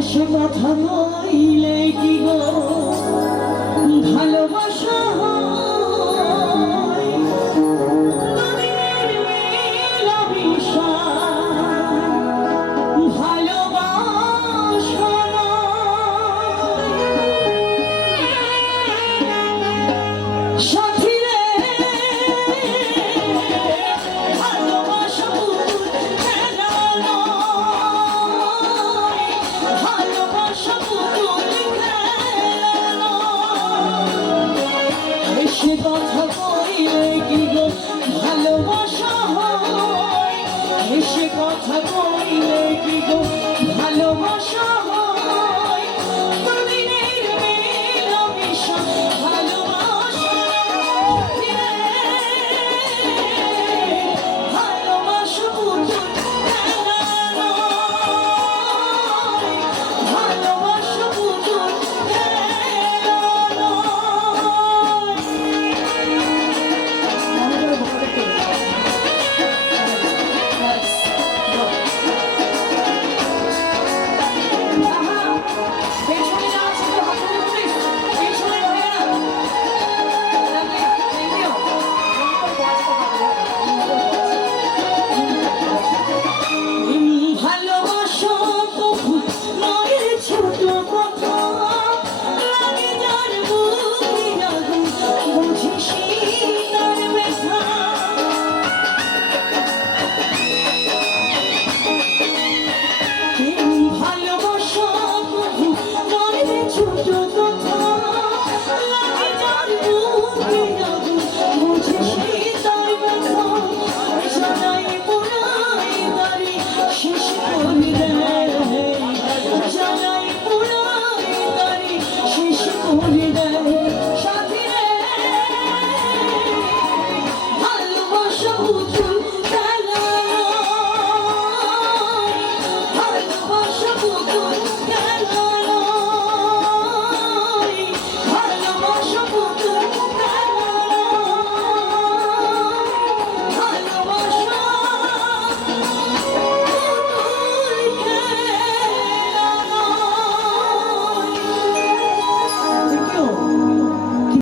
হেসে কথা বইলে কি গো ভালোবাসা হয় দুদিনের মেলামেশায় ভালোবাসা নয়। সাথী রে ভালোবাসা পুতুল খেলা নয়, ভালোবাসা পুতুল খেলা নয়। হেসে কথা কইলে কি গো ভালোবাসা হয়, হেসে কথা কইলে কি গো ভালোবাসা হয় দুদিনের মেলামেশা ভালোবাসা ভালোবাসা পুতুল খেলা নয়, ভালোবাসা পুতুল খেলা ভালোবাসা কবু নয় ছোট কথা, লাগে যার বুকে আগুন বুঝিস তার ব্যথা। ভালোবাসা কবু নয় ছোট কথা, লাগে যার বুকে আগুন বুঝিস তার ব্যথা। জানাই পুরাই দাড়ি শেষ করে দেয়, জানাই পুরাই দাড়ি শেষ করে দেয়। সাথী রে ভালোবাসা পুতুল